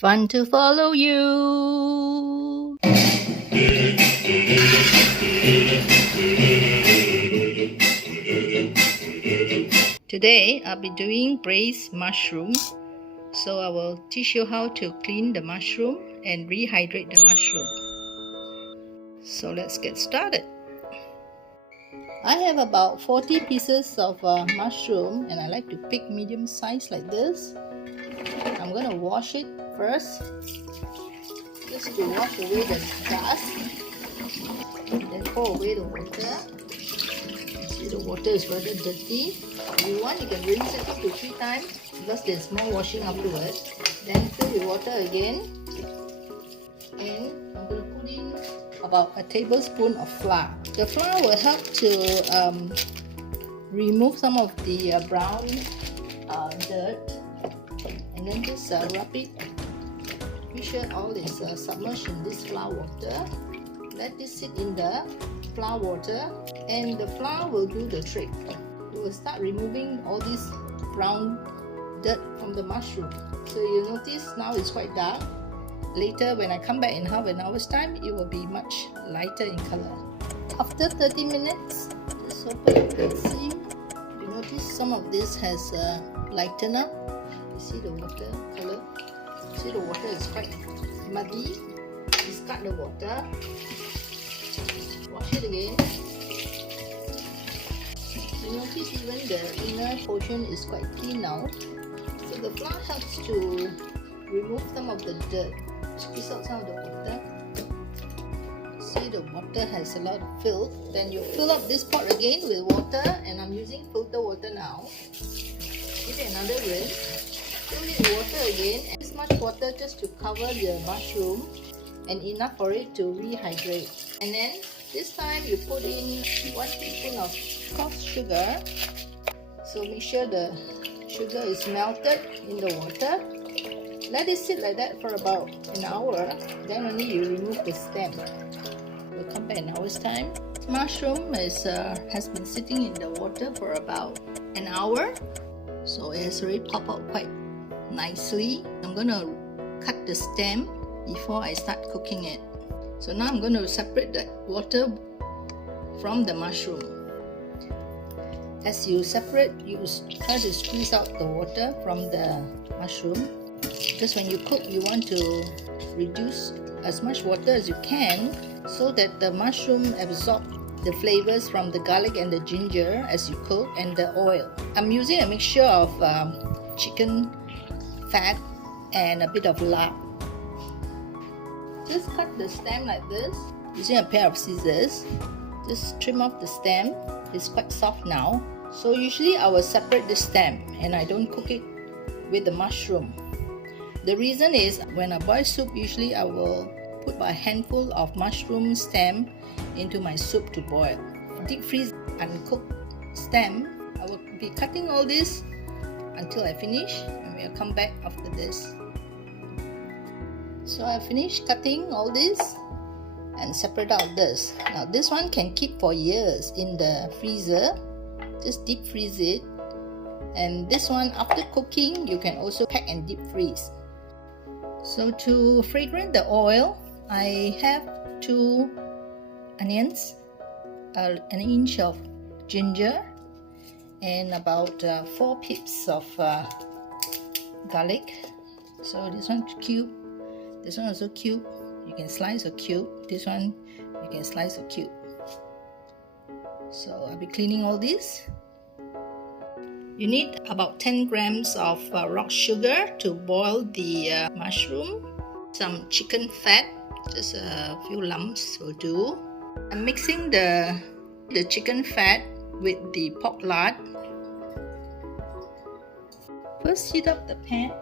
Fun to follow you. Today I'll be doing braised mushroom. So I will teach you how to clean the mushroom and rehydrate the mushroom. So let's get started. I have about 40 pieces of mushroom and I like to pick medium size like this. I'm going to wash it first, just to wash away the dust. Then pour away the water. See, the water is rather dirty. If you want, you can rinse it 2 to 3 times because there's more washing afterwards. Then fill with water again. And I'm going to put in about a tablespoon of flour. The flour will help to remove some of the brown dirt. And then just rub it. Make sure all is submerged in this flour water. Let this sit in the flour water and the flour will do the trick. It will start removing all this brown dirt from the mushroom. So you notice now it's quite dark. Later when I come back in half an hour's time, it will be much lighter in color. After 30 minutes, just open it and see. You notice some of this has lightened up. You see the water color? See the water is quite muddy. Discard the water. Wash it again. You notice even the inner portion is quite clean now. So the flour helps to remove some of the dirt. Squeeze out some of the water. See, the water has a lot of filth. Then you fill up this pot again with water, and I'm using filter water now. Give it another rinse. Fill it with water again, and this much water just to cover the mushroom and enough for it to rehydrate. And then this time you put in 1 teaspoon of coarse sugar. So make sure the sugar is melted in the water. Let it sit like that for about an hour. Then only you remove the stem. We'll come back in an hour's time. Mushroom has been sitting in the water for about an hour. So it has already popped out quite nicely. I'm going to cut the stem before I start cooking it. So now I'm going to separate the water from the mushroom. As you separate, you try to squeeze out the water from the mushroom. Because when you cook, you want to reduce as much water as you can so that the mushroom absorbs the flavors from the garlic and the ginger as you cook and the oil. I'm using a mixture of chicken fat and a bit of lard. Just cut the stem like this using a pair of scissors. Just trim off the stem. It's quite soft now. So usually I will separate the stem and I don't cook it with the mushroom. The reason is when I boil soup, usually I will put a handful of mushroom stem into my soup to boil. Deep freeze uncooked stem. I will be cutting all this until I finish and we'll come back after this. So I finished cutting all this and separate out this. Now this one can keep for years in the freezer. Just deep freeze it. And this one, after cooking, you can also pack and deep freeze. So to fragrant the oil, I have 2 onions, an inch of ginger, and about 4 pips of garlic. So this one cube, this one also cube. You can slice a cube. This one you can slice a cube. So I'll be cleaning all this. You need about 10 grams of rock sugar to boil the mushroom. Some chicken fat, just a few lumps will do. I'm mixing the chicken fat with the pork lard. First heat up the pan.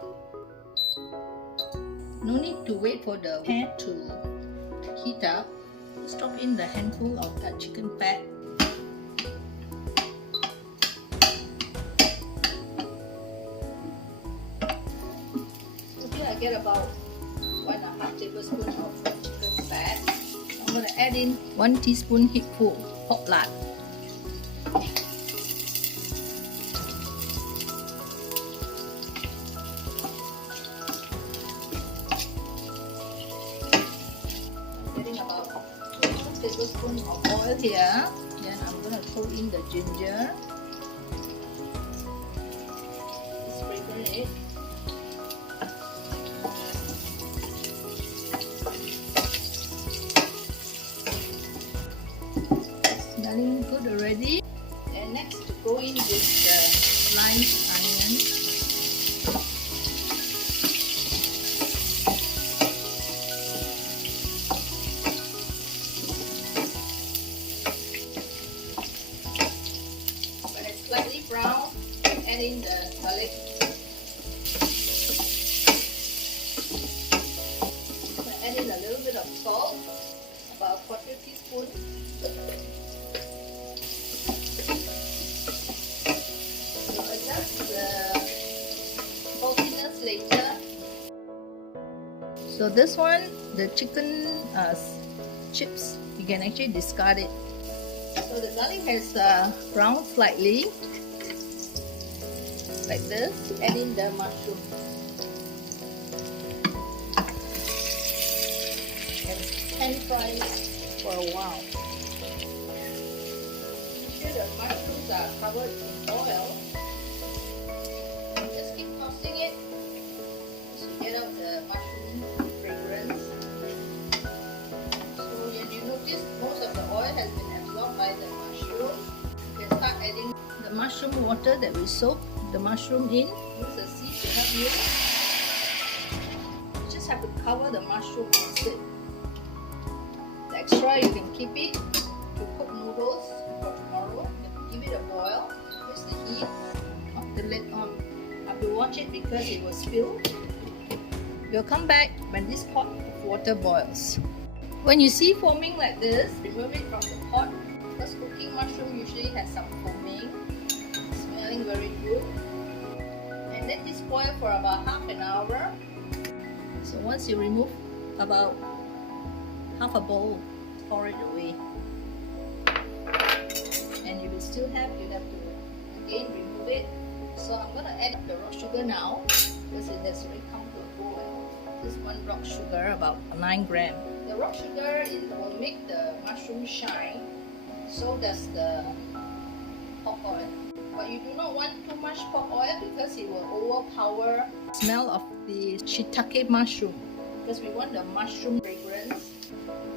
No need to wait for the pan to heat up. Just drop in the handful of that chicken fat. I get about 1.5 tablespoons of chicken fat. I'm going to add in 1 teaspoon heapful pork lard. tablespoon of oil here. Then I'm going to throw in the ginger. Sprinkle it. Smelling good already. And next to go in with the sliced onion. Slightly brown, add in the garlic. Add in a little bit of salt, about 1/4 teaspoon. So adjust the saltiness later. So this one, the chicken chips, you can actually discard it. So the garlic has browned slightly, like this. Add in the mushroom. And pan fry for a while. Make sure the mushrooms are covered in oil. And just keep tossing it to get out the mushroom fragrance. So when you notice most of the oil has been by the mushroom, you can start adding the mushroom water that we soak the mushroom in. Use the seed to help you. You just have to cover the mushroom and sit. The extra you can keep it to cook noodles for tomorrow. Give it a boil. Use the heat of the lid on. Have to watch it because it will spill. We'll come back when this pot of water boils. When you see foaming like this, remove it from the pot. Because cooking mushroom usually has some foaming, smelling very good. And let this boil for about half an hour. So once you remove about half a bowl, pour it away. And you will still have, you have to again remove it. So I'm going to add the rock sugar now because it has already come to a boil. This one rock sugar, about 9 grams. The rock sugar will make the mushroom shine. So does the pork oil. But you do not want too much pork oil because it will overpower the smell of the shiitake mushroom. Because we want the mushroom fragrance.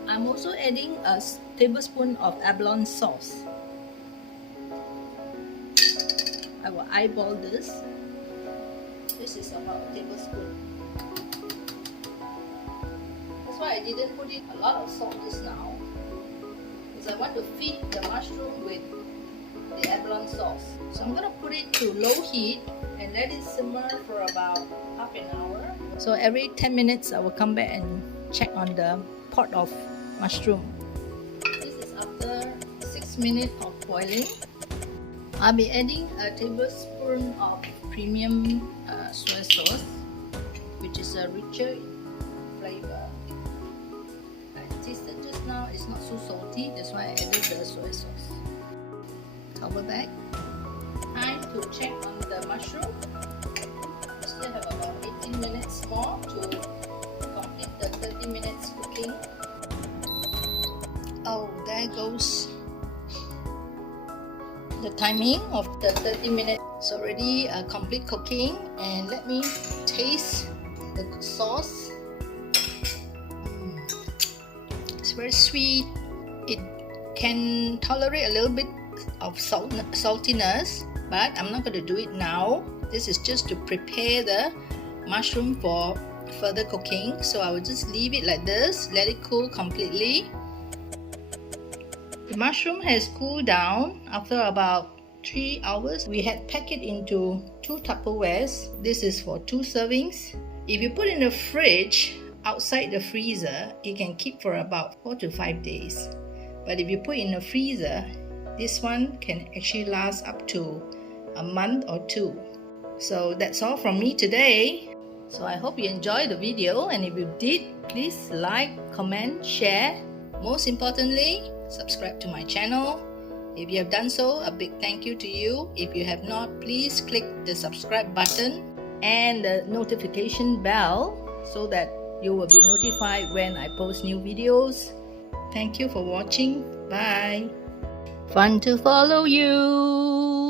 I'm also adding a tablespoon of abalone sauce. I will eyeball this. This is about a tablespoon. That's why I didn't put in a lot of salt just now. I want to feed the mushroom with the abalone sauce. So I'm going to put it to low heat and let it simmer for about half an hour. So every 10 minutes I will come back and check on the pot of mushroom. This is after 6 minutes of boiling. I'll be adding a tablespoon of premium soy sauce, which is a richer flavor. Tasted just now, it's not so salty, that's why I added the soy sauce. Cover back. Time to check on the mushroom. We still have about 18 minutes more to complete the 30 minutes cooking. Oh, there goes the timing of the 30 minutes. It's already complete cooking, and let me taste the sauce. It's very sweet. It can tolerate a little bit of saltiness, but I'm not going to do it now. This is just to prepare the mushroom for further cooking. So I will just leave it like this, let it cool completely. The mushroom has cooled down after about 3 hours. We had packed it into 2 Tupperwares. This is for 2 servings. If you put in the fridge, outside the freezer, it can keep for about 4 to 5 days. But if you put in the freezer, this one can actually last up to a month or 2. So that's all from me today. So I hope you enjoyed the video, and if you did, please like, comment, share. Most importantly, subscribe to my channel. If you have done so, a big thank you to you. If you have not, please click the subscribe button and the notification bell so that you will be notified when I post new videos. Thank you for watching. Bye. Fun to follow you.